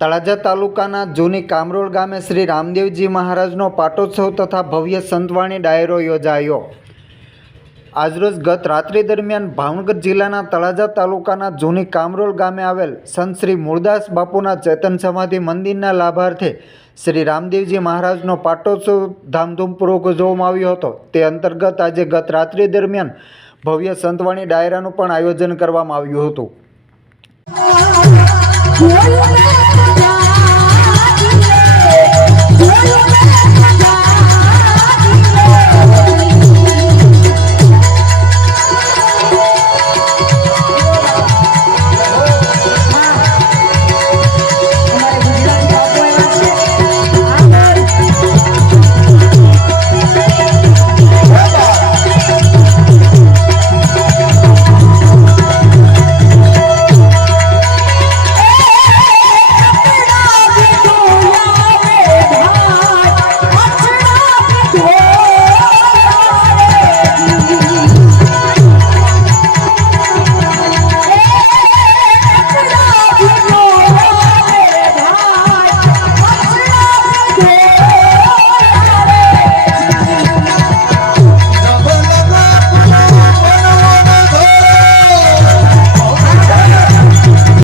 તળાજા તાલુકાના જૂની કામરોળ ગામે શ્રી રામદેવજી મહારાજનો પાટોત્સવ તથા ભવ્ય સંતવાણી ડાયરો યોજાયો। આજરોજ ગત રાત્રિ દરમિયાન ભાવનગર જિલ્લાના તળાજા તાલુકાના જૂની કામરોળ ગામે આવેલ સંત શ્રી મૂળદાસ બાપુના ચેતન સમાધિ મંદિરના લાભાર્થે શ્રી રામદેવજી મહારાજનો પાટોત્સવ ધામધૂમપૂર્વક ઉજવવામાં આવ્યો હતો। તે અંતર્ગત આજે ગત રાત્રિ દરમિયાન ભવ્ય સંતવાણી ડાયરાનું પણ આયોજન કરવામાં આવ્યું હતું।